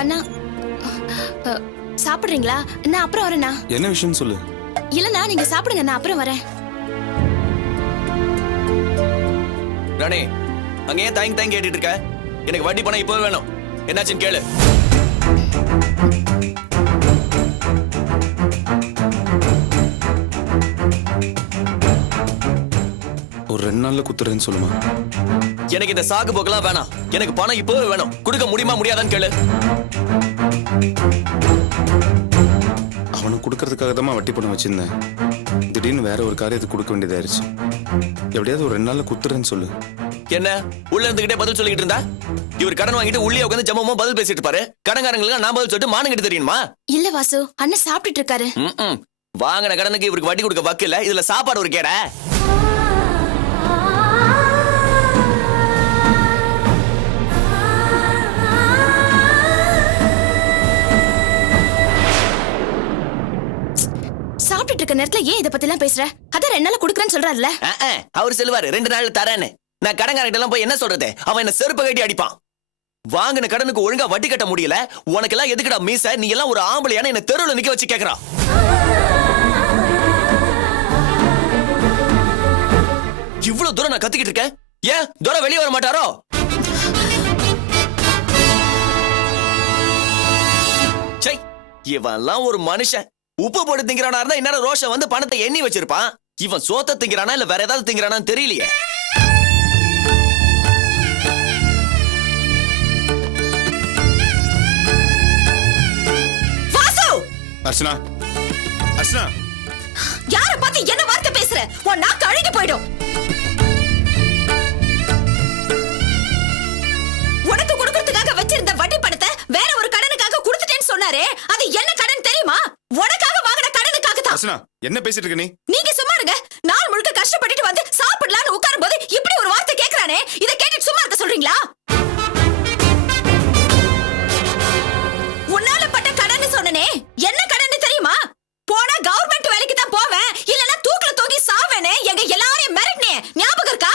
அண்ணா சாப்பிடுறீங்களா? நான் அப்புறம் வரேண்ணா. என்ன விஷயம் சொல்லு. இல்லண்ணா நீங்க சாப்பிடுங்க, நான் அப்புறம் வரேன். ராணி, அங்க ஏன் தயங்கி தயங்கி கேட்டுட்டு இருக்க? எனக்கு வட்டி பணம் இப்போ வேணும். என்னாச்சுன்னு கேளு. ஒரு 2 நாள்ல குத்துறேன்னு சொல்லுமா. எனக்கு இந்த சாக்கு போக்கெல்லாம் வேணாம். எனக்கு பணம் இப்பவே வேணும். கொடுக்க முடியுமா முடியாதான்னு கேளு. அவனுக்கு கொடுக்கறதுக்காக தான் வட்டி பணம் வச்சிருந்தேன். திடீர்னு வேற ஒரு காரியத்துக்கு கொடுக்க வேண்டியதாயிருச்சு. எப்படியாவது ஒரு 2 நாள்ல குத்துறேன்னு சொல்லு. என்ன உள்ள இருந்துகிட்டே பதில் சொல்லிட்டு இருந்தா? இவர் கடன் வாங்கிட்டு உள்ளே உட்காந்து ஜம்மமா பதில் பேசிட்டு இருப்பாரு. கடன்காரங்களுக்கு நான் பதில் சொல்லிட்டு மானங்கிட்டு தெரியுமா? இல்ல வாசு, அண்ணன் சாப்பிட்டுட்டு இருக்காரு. வாங்கின கடனுக்கு இவருக்கு வட்டி கொடுக்க வக்கு இல்ல. இதுல சாப்பாடு ஒரு கேட. சாப்பிட்டுட்டு இருக்க நேரத்துல ஏன் இத பத்தி எல்லாம் பேசுற? அதான் 2 நாள் குடுக்கறேன்னு சொல்றாருல. அவர் சொல்லுவாரு 2 நாள் தரேன்னு. நான் கடன்காரங்கிட்ட எல்லாம் போய் என்ன சொல்றது? அவன் என்ன செருப்பு கட்டி அடிப்பான். வாங்கின கடனுக்கு ஒழுங்கா வட்டி கட்ட முடியல. உனக்கு எல்லாம் எதுக்குடா மீச? நீ எல்லாம் ஒரு ஆம்பளையான என்ன தெருவுல நிக்க வச்சு கேக்குறான். இவ்வளவு தூரம் நான் கத்திக்கிட்டு இருக்கேன். ஏன் துரை வெளியே வர மாட்டாரோ? சை, இவன்லாம் ஒரு மனுஷன். உப்பு போட்டு திங்கிறானா இருந்தா இன்னும் ரோஷம் வந்து பணத்தை எண்ணி வச்சிருப்பான். இவன் சோத்த திங்கிறானா இல்ல வேற ஏதாவது திங்கிறானான்னு தெரியலையே. அர்ச்சனா, அர்ச்சனா, யார பார்த்து என்ன வார்த்தை பேசுற? உன் நாக்கு அழுகி போய்டும். உனக்கு கொடுக்கிறதுக்காக வச்சிருந்த வட்டி பணத்தை வேற ஒரு கடனுக்காக கொடுத்துட்டேன்னு சொன்னாரே, அது என்ன கடன் தெரியுமா? உனக்காக வாங்கின கடனுக்காக தான். அர்ச்சனா, என்ன பேசிட்டு இருக்க நீ? நீங்க சும்மா இருங்க. நாள் முழுக்க கஷ்டப்பட்டுட்டு வந்து சாப்பிடலாம்னு உட்காரும்போது இப்படி ஒரு வார்த்தை கேக்குறானே, இத கேட்டுட்டு சும்மா இருக்க சொல்றீங்களா? உன்னால பட்ட கடன் சொன்னனே, என்ன கடன் தெரியுமா? போனா கவர்மெண்ட் வேலைக்கு தான் போவேன், இல்லனா தூக்குல தொங்கி சாவேனே எங்க எல்லாரையும் மிரட்டினே, ஞாபகம் இருக்கா?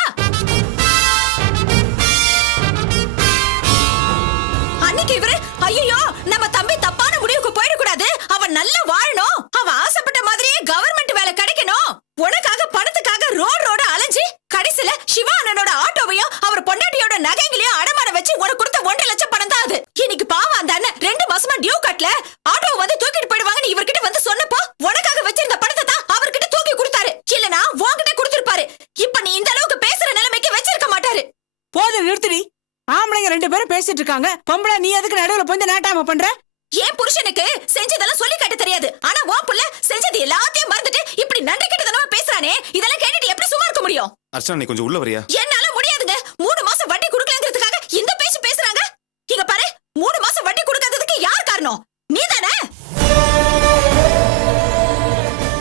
அன்னைக்கு இவரு ஐயோ நம்ம தம்பி தப்பான முடிவுக்கு போயிட கூடாது, அவன் நல்லா வாழணும், அவன் ஆசைப்பட்ட மாதிரியே கவர்மெண்ட் வேலை கிடைக்கணும், உனக்காக பணத்துக்காக ரோட அலைஞ்சு கடைசில சிவா அண்ணனோட ஆட்டோவையும் அவர் பொண்டாட்டியோட நகைகளையும் அடமான வச்சு உனக்கு கொடுத்த 1.5 லட்சம் பணம் தான் அது. இன்னைக்கு பாவம் அந்த அண்ணன் 2 மாசமா டியூ கட்டல, ஆட்டோ வந்து தூக்கிட்டு போயிடுவாங்கன்னு இவர்கிட்ட வந்து சொன்னப்போ உனக்காக வச்சிருந்த பணத்தை தான் அவர்கிட்ட தூக்கி கொடுத்தாரு. இல்லனா உன்கிட்ட கொடுத்திருப்பாரு. இப்ப நீ இந்த அளவுக்கு பேசுற நிலைமைக்கு வச்சிருக்க மாட்டாரு. போதும் நிறுத்துடி. ஆம்பளைங்க 2 பேரும் பேசிட்டு இருக்காங்க. பொம்பளை நீ எதுக்கு நடுவுல போய் நாட்டாம பண்ற? ஏன் புருஷனுக்கு செஞ்சதெல்லாம் சொல்லி காட்ட தெரியாது. ஆனா உன் புள்ள செஞ்சது எல்லாத்தையும் மறந்துட்டு இப்படி நன்றி கெட்டதனமா பேசுறானே, இதெல்லாம் கேட்டுட்டு எப்படி சும்மா இருக்க முடியும்? அர்ச்சனா, நீ கொஞ்சம் உள்ள வரியா? என்னால முடியாதுங்க. 3 மாசம் வட்டி கொடுக்கலங்கிறதுக்காக இந்த பேச்சு பேசுறாங்க. இங்க பாரு, 3 மாசம் வட்டி கொடுக்காததுக்கு யார் காரணம்? நீதானே?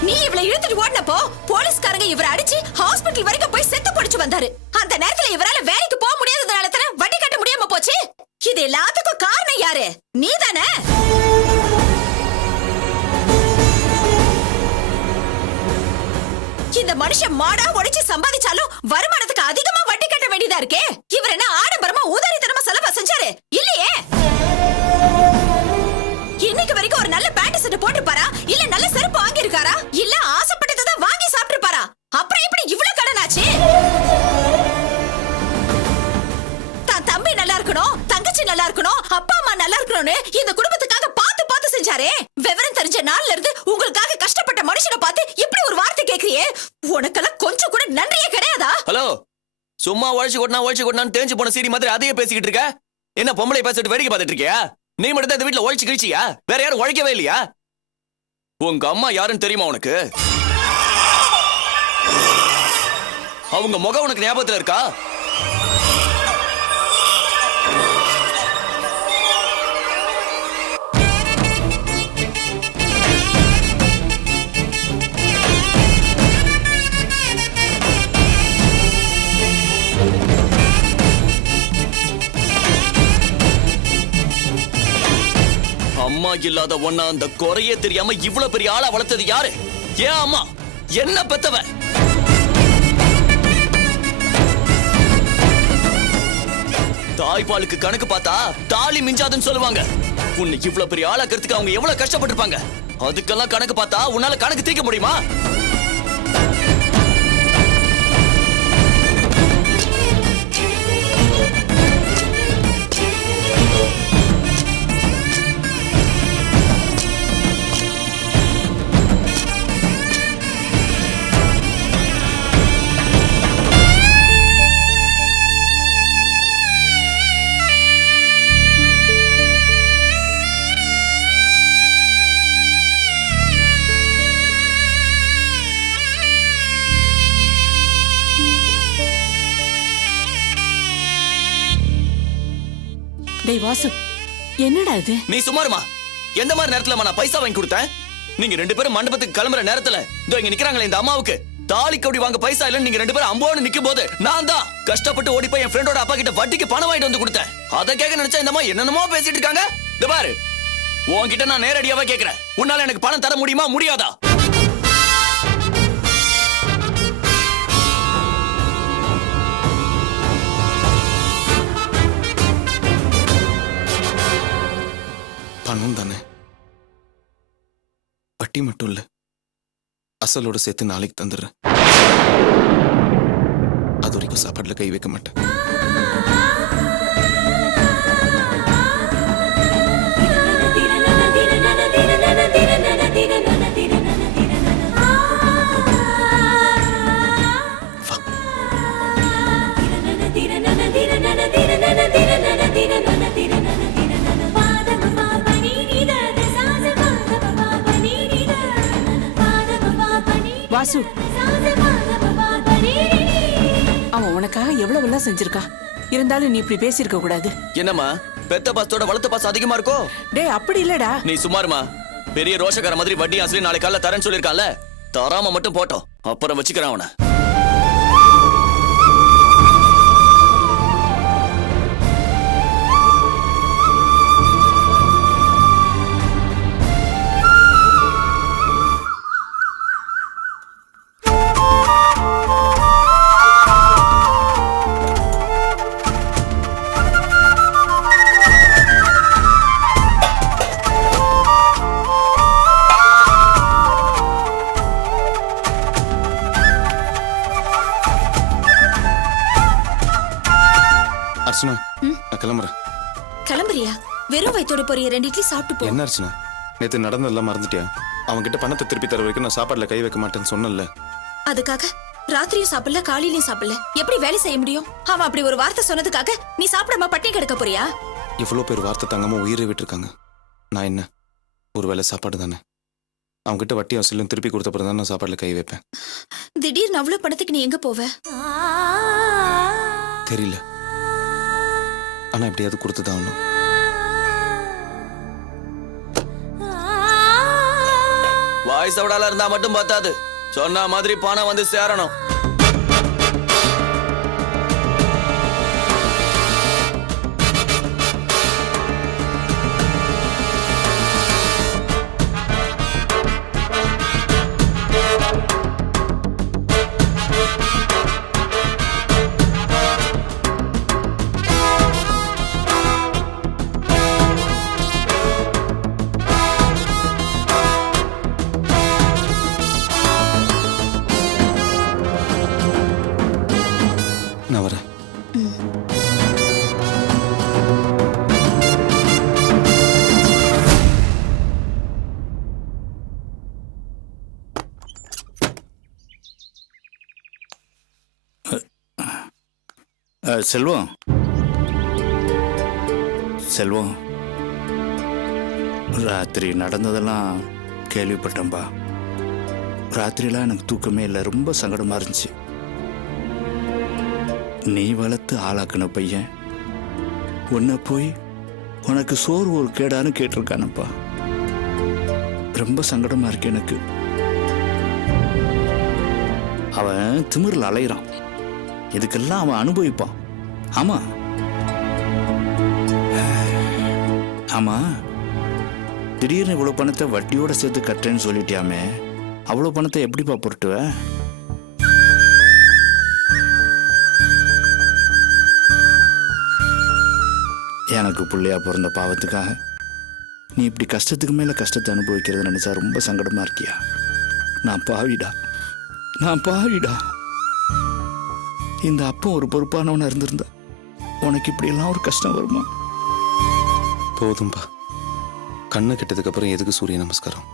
நீ இவளை இழுத்துட்டு ஓடினப்போ போலீஸ்காரங்க இவரை அடிச்சு ஹாஸ்பிடல் வரைக்கும் போய் செத்து பொடிச்சு வந்தாரு. அந்த நேரத்துல இவரால வேலைக்கு போக முடியாததுனால தானே வட்டி கட்ட முடியாம போச்சு. இது எல்லாத்துக்கும் காரணம் யாரு? நீதானே? இந்த மனுஷன் மாடா உடைச்சு சம்பாதிச்சாலும் வருமானத்துக்கு அதிகமா வட்டி கட்ட வேண்டியதா இருக்கே. இவர் என்ன ஆடம்பரமா ஊதாரித்தனமா செலவா செஞ்சாரு? இல்லையே. இன்னைக்கு வரைக்கும் ஒரு நல்ல பேண்ட் செட் போட்டுப்பாரா? இல்ல நல்ல செருப்பு வாங்கி இருக்காரா? இல்ல ஆசைப்பட்டதை வாங்கி சாப்பிட்டுப்பாரா? அப்புறம் எப்படி இவ்வளவு கடன் ஆச்சு? தான் தம்பி நல்லா இருக்கணும், தங்கச்சி நல்லா இருக்கணும், அப்பா அம்மா நல்லா இருக்கணும்னு இந்த குடும்பத்துக்காக பார்த்து பார்த்து செஞ்சாரே. விவரம் தெரிஞ்ச நாள்ல இருந்து உங்களுக்காக கஷ்டப்பட்ட மனுஷனை பார்த்து இப்படி ஒரு வார்த்தை கேக்குறியே, உனக்கெல்லாம் கொஞ்சம் கூட நன்றியே கிடையாதா? ஹலோ, சும்மா உழைச்சு கொட்டினான்னு தேஞ்சு போன சீடி மாதிரி அதையே பேசிக்கிட்டு இருக்க. என்ன பொம்பளை பேசிட்டு வேடிக்கை பார்த்துட்டு இருக்கியா? நீ மட்டும் தான் இந்த வீட்டுல உழைச்சு கிழிச்சியா? வேற யாரும் உழைக்கவே இல்லையா? உங்க அம்மா யாருன்னு தெரியுமா உனக்கு? அவங்க முகம் உனக்கு ஞாபகத்துல இருக்கா? அம்மா இல்லாத ஒன்னா அந்த குறையே தெரியாம இவ்வளவு பெரிய ஆளா வளர்த்தது யாரு? ஏன் அம்மா? என்ன பெத்தவ? தாய்ப்பாலுக்கு கணக்கு பார்த்தா தாலி மிஞ்சாதுன்னு சொல்லுவாங்க. உன்னை இவ்வளவு பெரிய ஆளாக்கிறதுக்கு அவங்க எவ்வளவு கஷ்டப்பட்டிருப்பாங்க. அதுக்கெல்லாம் கணக்கு பார்த்தா உன்னால கணக்கு தீர்க்க முடியுமா? டேய் வாசு, என்னடா இது? நீ சுமாருமா? எந்த மாதிரி நேரத்துல நான் பைசா வாங்கி கொடுத்தேன்? நீங்க 2 பேரும் மண்டபத்துக்கு கிளம்புற நேரத்துல இதோ இங்க நிக்கிறாங்களே இந்த அம்மாவுக்கு தாலி கவுடி வாங்க பைசா இல்ல. நீங்க 2 பேரும் அம்போன்னு நிக்கும் போது நான் தான் கஷ்டப்பட்டு ஓடி போய் என் ஃப்ரெண்டோட அப்பா கிட்ட வட்டிக்கு பணம் வாங்கிட்டு வந்து கொடுத்தேன். அதை கேட்க நினைச்சா இந்த அம்மா என்னென்னமோ பேசிட்டு இருக்காங்க. இந்த பாரு, உன்கிட்ட நான் நேரடியாவே கேக்குறேன், உன்னால எனக்கு பணம் தர முடியுமா முடியாதா? பணம் தானே, வட்டி மட்டும் இல்ல, அசலோட சேர்த்து நாளைக்கு தந்துடுறேன். அது வரைக்கும் சாப்பாடுல கை வைக்க மாட்டேன். வாசு, அவன் உனக்காக எவ்வளவு எல்லாம் செஞ்சிருக்கா. இருந்தாலும் நீ இப்படி பேசியிருக்க கூடாது. என்னம்மா, பெத்த பாசத்தோட வளர்த்த பாசம் அதிகமா இருக்கோ? டேய் அப்படி இல்லடா. நீ சுமாருமா? பெரிய ரோஷக்கார மாதிரி வட்டி அசலி நாளை காலைல தரேன்னு சொல்லிருக்கான்ல, தராம மட்டும் போட்டோம், அப்புறம் வச்சுக்கிறேன் அவனை. அர்ச்சனா, நான் கிளம்புறேன். கிளம்புறியா? வெறும் வயித்தோட போறிய 2 இட்லி சாப்பிட்டு போ. என்ன அர்ச்சனா, நேத்து நடந்ததெல்லாம் மறந்துட்டியா? அவன்கிட்ட பணத்தை திருப்பி தர வரைக்கும் நான் சாப்பாடுல கை வைக்க மாட்டேன்னு சொன்னல. அதுக்காக ராத்திரியும் சாப்பிடல காலையிலயும் சாப்பிடல எப்படி வேலை செய்ய முடியும்? அவன் அப்படி ஒரு வார்த்தை சொன்னதுக்காக நீ சாப்பிடாம பட்டினி கிடக்க போறியா? இவ்வளோ பேர் வார்த்தை தாங்காம உயிரை விட்டுருக்காங்க. நான் என்ன, ஒரு வேளை சாப்பாடு தானே. அவங்ககிட்ட வட்டி அவசியம் திருப்பி கொடுத்த பிறகு தான் நான் சாப்பாடுல கை வைப்பேன். திடீர்னு அவ்வளவு பணத்துக்கு நீ எங்க போவ? தெரியல, ஆனா எப்படியாவது கொடுத்துதான் ஆகணும். வாய் சவடால இருந்தா மட்டும் பார்த்தாது, சொன்ன மாதிரி பணம் வந்து சேரணும். நான் வரேன். செல்வம், செல்வம், ராத்திரி நடந்ததெல்லாம் கேள்விப்பட்டேன்பா. ராத்திரிலாம் எனக்கு தூக்கமே இல்லை, ரொம்ப சங்கடமா இருந்துச்சு. நீ வளர்த்து ஆளாக்குன பையன் உன்னை போய் உனக்கு சோறு ஒரு கேடான்னு கேட்டிருக்கானப்பா. ரொம்ப சங்கடமா இருக்கு எனக்கு. அவன் திமிரில் அலையிறான், இதுக்கெல்லாம் அவன் அனுபவிப்பான். ஆமா ஆமா, திடீர்னு இவ்வளவு பணத்தை வட்டியோட சேர்த்து கட்டுறேன்னு சொல்லிட்டியாமே, அவ்வளவு பணத்தை எப்படிப்பா பொருட்டுவ? எனக்கு பிள்ளையா பிறந்த பாவத்துக்காக நீ இப்படி கஷ்டத்துக்கு மேல கஷ்டத்தை அனுபவிக்கிறத நினைச்சா ரொம்ப சங்கடமா இருக்கியா? நான் பாவிடா, நான் பாவிடா. இந்த அப்பா ஒரு பொறுப்பானவனா இருந்திருந்தா உனக்கு இப்படி எல்லாம் ஒரு கஷ்டம் வருமா? போதும்பா, கண்ணு கெட்டதுக்கு அப்புறம் எதுக்கு சூரிய நமஸ்காரம்?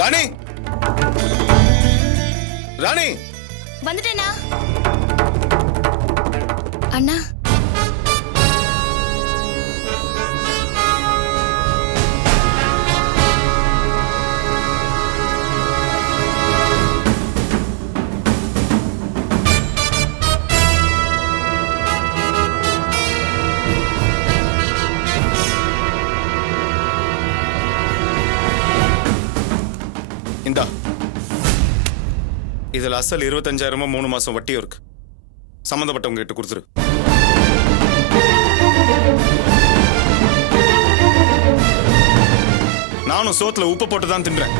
ராணி, ராணி, வந்துட்டேனா அண்ணா? இந்தா, இதுல அசல் 25,000 3 மாசம் வட்டியும் இருக்கு. சம்பந்தப்பட்டவங்க கிட்ட கொடுத்துரு. நானும் சோத்துல உப்பு போட்டு தான் தின்றேன்.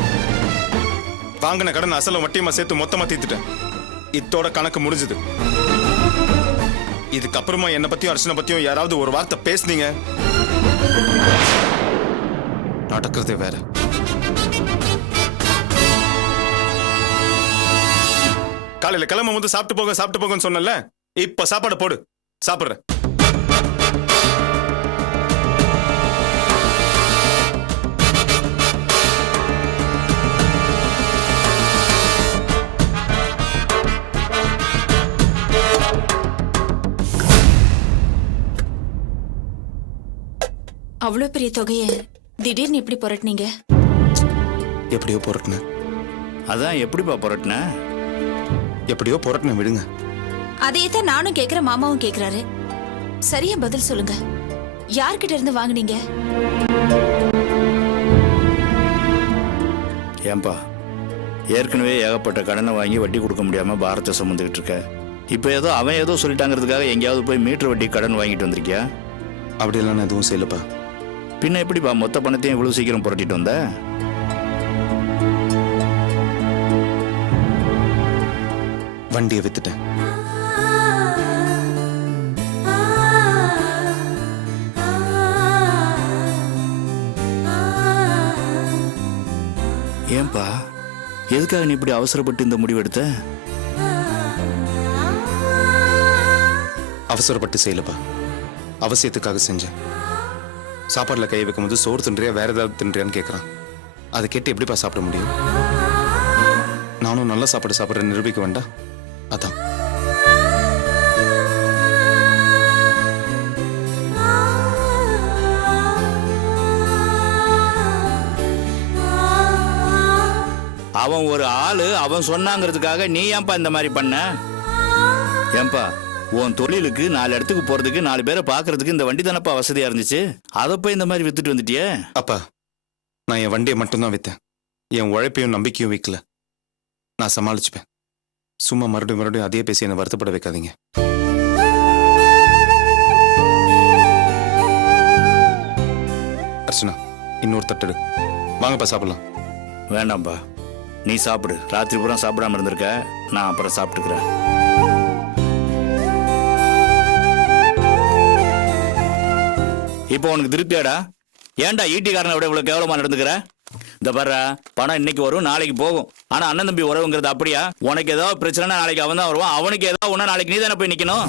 வாங்கின கடன் அசலும் வட்டியமா சேர்த்து மொத்தமா தீர்த்துட்டேன். இத்தோட கணக்கு முடிஞ்சது. இதுக்கப்புறமா என்னை பத்தியும் அர்ச்சனை பத்தியும் யாராவது ஒரு வார்த்தை பேசுனீங்க, நடக்கிறதே வேற. காலையில கிளம்ப வந்து சாப்பிட்டு போங்கன்னு சொன்னல, இப்ப சாப்பாடு போடு, சாப்பிடுறேன். அவ்வளவு பெரிய தொகைய திடீர்னு எப்படி புரட்டினீங்க? எப்படியோ புரட்டினேன். அதான் எப்படிப்பா புரட்டின? எப்படியோ புரட்டின, விடுங்க. அதையே தான் நானும் கேக்குற, மாமாவும் கேக்குறாரு. சரியா பதில் சொல்லுங்க. யார்கிட்ட இருந்து வாங்குனீங்க? ஏன்பா, ஏற்கனவே ஏகப்பட்ட கடனை வாங்கி வட்டி கொடுக்க முடியாம பாரத்தை சுமந்துக்கிட்டு இருக்க. இப்போ ஏதோ அவன் ஏதோ சொல்லிட்டாங்கிறதுக்காக எங்கேயாவது போய் மீட்டர் வட்டி கடன் வாங்கிட்டு வந்திருக்கியா? அப்படியெல்லாம் நான் எதுவும் செய்யலப்பா. பின்ன எப்படிப்பா மொத்த பணத்தையும் இவ்வளவு சீக்கிரம் புரட்டிட்டு வந்த? வண்டியை வித்துட்டேன். ஏன்பா எதுக்காக நீ இப்படி அவசரப்பட்டு இந்த முடிவு எடுத்த? அவசரப்பட்டு செய்யலப்பா, அவசியத்துக்காக செஞ்சேன். சாப்பாடுல கை வைக்கும் போது சோறு தின்றியா வேற ஏதாவது தின்றியான்னு கேட்கறான். அதை கேட்டு எப்படிப்பா சாப்பிட முடியும்? நானும் நல்ல சாப்பாடு சாப்பிட்றேன் நிரூபிக்க வேண்டாம், அதான். அவன் ஒரு ஆளு, அவன் சொன்னாங்கிறதுக்காக நீ ஏன்பா இந்த மாதிரி பண்ண? ஏன்பா உன் தொழிலுக்கு 4 இடத்துக்கு போறதுக்கு 4 பேரை பாக்குறதுக்கு இந்த வண்டி தானப்பா வசதியா இருந்துச்சு. அதை போய் இந்த மாதிரி வித்துட்டு வந்துட்டியே. அப்பா, நான் என் வண்டியை மட்டும்தான் வித்தேன், என் உழைப்பையும் நம்பிக்கையும் விற்கல. நான் சமாளிச்சுப்பேன். சும்மா மறுபடியும் அதே பேசி என்னை வருத்தப்பட வைக்காதீங்க. அர்ச்சனா, இன்னொரு தட்டு வாங்கப்பா சாப்பிடலாம். வேண்டாம்ப்பா, நீ சாப்பிடு. ராத்திரி பூரா சாப்பிடாம இருந்திருக்க, நான் அப்புறம் சாப்பிட்டுக்கிறேன். இப்போ உனக்கு திருப்தியாடா? ஏன்டா ஈட்டிக்காரனை விட இவ்வளவு கேவலமா நடந்துக்கிற? இந்த பாரு, பணம் இன்னைக்கு வரும் நாளைக்கு போகும். ஆனா அண்ணன் தம்பி உறவுங்கிறது அப்படியா? உனக்கு ஏதாவது பிரச்சனை நாளைக்கு அவன் தான் வருவான். அவனுக்கு ஏதாவது ஒண்ணா நாளைக்கு நீ தானே போய் நிக்கணும்.